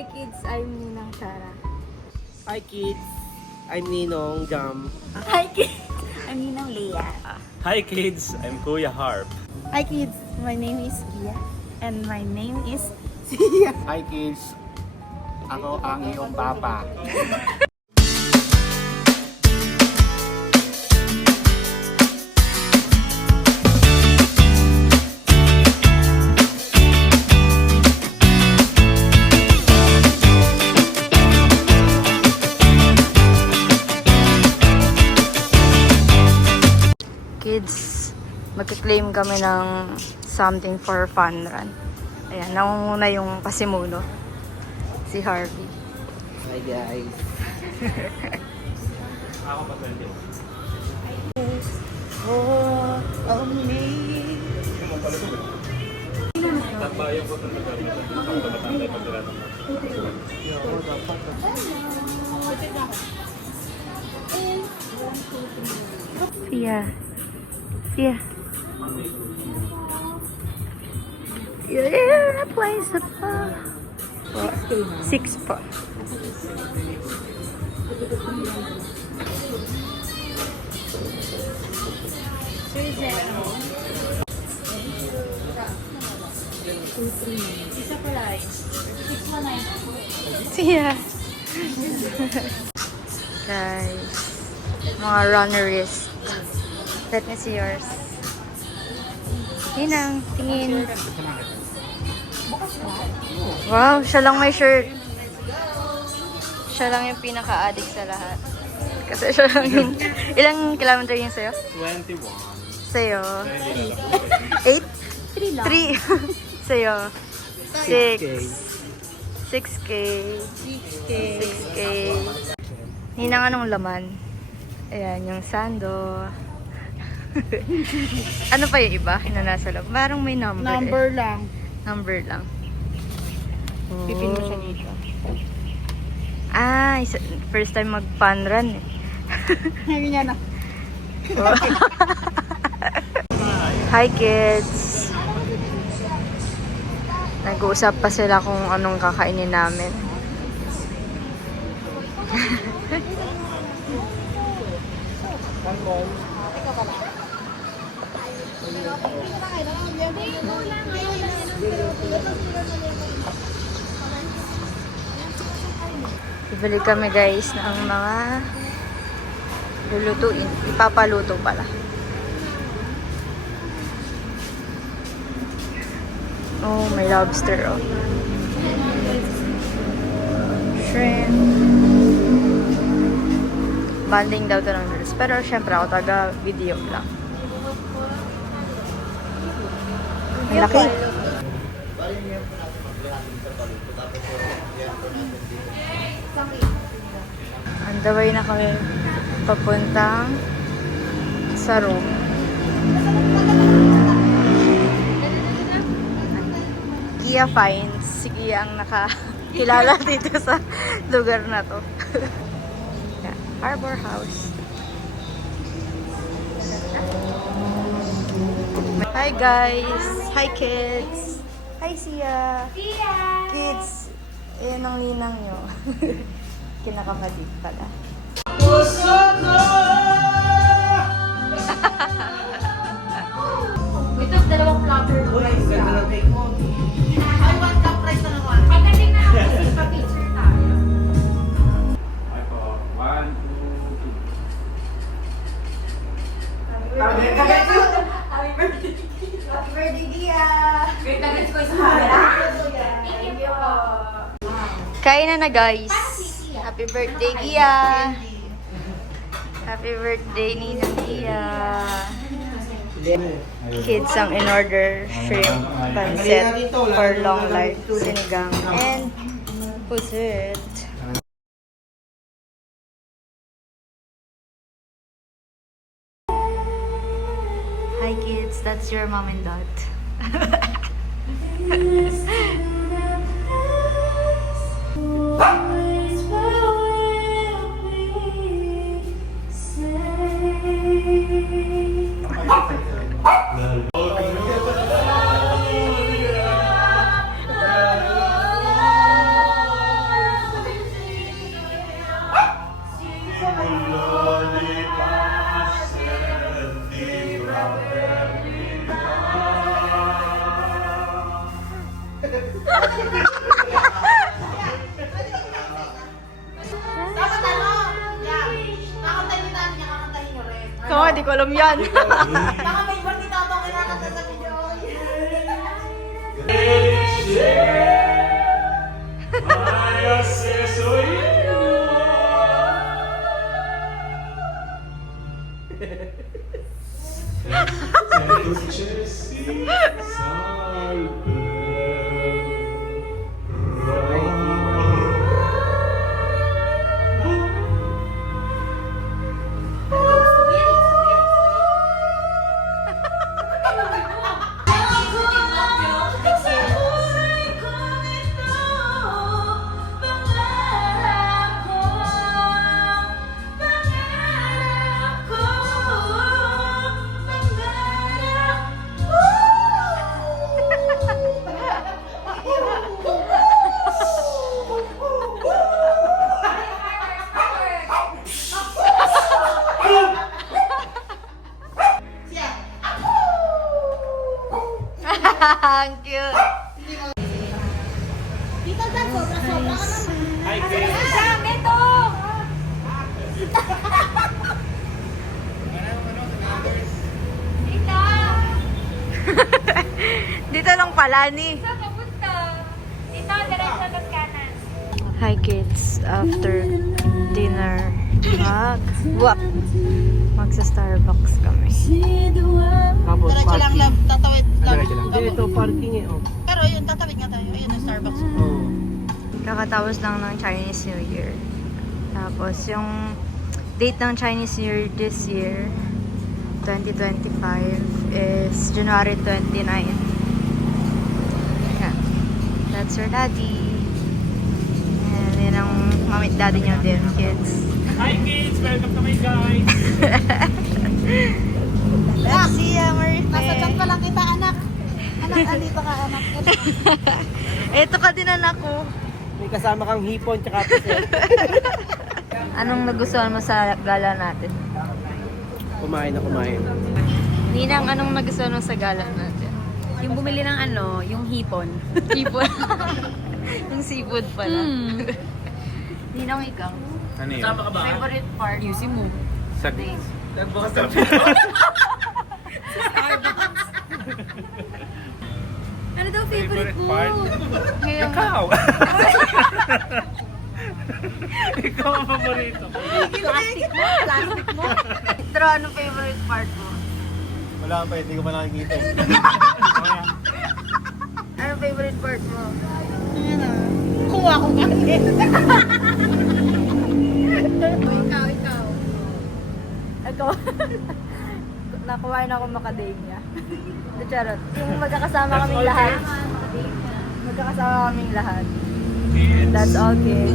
Hi kids, I'm Ninang Sarah. Hi kids, I'm Ninong Jam. Hi kids, I'm Ninang Leah. Hi kids, I'm Kuya Harp. Hi kids, my name is Gia. And my name is Sia. Hi kids, ako ang iyong papa. Kids, magkiklaim kami ng something for fun run. Ayan, nangunguna yung pasimuno. Si Harvey. Hi guys. Ako pa 20. Oh, me. Tabayan ko ng nagawin. Ako matanda yung pagkirata mo. Sia. Sia. You're in a place of love. 6 po. Sia. Guys, mga runnerist. Let me see yours. Ninang, tingin. Wow, siya lang may shirt. Siya lang yung pinaka-addict sa lahat. Kasi siya lang yung... Ilang kilometer yung sa'yo? 21. Sa'yo? 8? 3 lang. 3. Sa'yo? 6. 6K. 6K. Ninang, anong laman? Ayan, yung sando. Ano pa yung iba? Yung nasa loob? Parang may number. Number lang. Number lang. Pipin mo siya dito. Ah, first time mag-fun run eh. Ngayon yan na. Hi kids! Nag-uusap pa sila kung anong kakainin namin. Bibili kami guys ng mga lulutuin. Ipapaluto pala. Oh, may lobster oh. Shrimp. Banding daw to ng noodles. Pero syempre ako taga-video lang. Ang laki. On the way na kami papuntang sa room. Gia finds. Si Gia ang nakakilala dito sa lugar na to. Yeah. Harbor House. Hi guys! Hi kids! Hi Sia! Kids! Ayan ang ninang nyo. Kinakapatid pala. Ito, dalawang platter. Ganda ng take mo. I want the price na naman. Pagdating na ako, pa-picture tayo. Ako, 1, 2, 3. Happy birthday, Dia! Great nuggets ko sa camera. Thank you po. Kain na guys! Happy birthday, Gia! Happy birthday, Ninang Gia! Kids ang in-order shrimp pancit for long life, sinigang, and pusit. Hi kids, that's your mom and dad. alam yan. Baka may iba ni Tatang kinakanta sa video. Ang cute. Dito dyan, sobra-sobra ka naman. Hi, Chris. Sam, ito! Tita! Dito lang pala ni. Saan papunta? Dito, diretso tas kanan. Hi kids, after dinner, magsa Starbucks kami. Tapos Diretso lang lang, tatawid lang. Dito parking eh. Oh. Pero yun, tatawid nga tayo. Ayun ang Starbucks. Oh. Kakatapos lang ng Chinese New Year. Tapos yung date ng Chinese New Year this year, 2025, is January 29. Yeah. That's your daddy. And yun ang mamit daddy niyo din, kids. Hi, kids. Welcome to my guys. Let's see ya, Murphy. Nasa chat pa lang kita, anak. Anak, andito ka, anak. Ito ka din anak ko. May kasama kang hipon tsaka pusit. Anong nagustuhan mo sa gala natin? Kumain na kumain. Ninang, anong nagustuhan mo sa gala natin? Yung bumili ng ano, yung hipon. Hipon. Yung seafood pala. Ninang, ikaw. Ano yun? Favorite part? Yusin mo. Sa Ano daw favorite mo? part? Ngayon, Ikaw! Ikaw ang paborito ko. Plastic mo? Pero anong favorite part mo? Wala pa, hindi ko pa nakikita. Anong favorite part mo? Kuha ko kanin. Ikaw. Ito. Nakuha na ako macadamia. Charot. Yung magkakasama kaming lahat. Magkakasama kaming lahat. That's okay.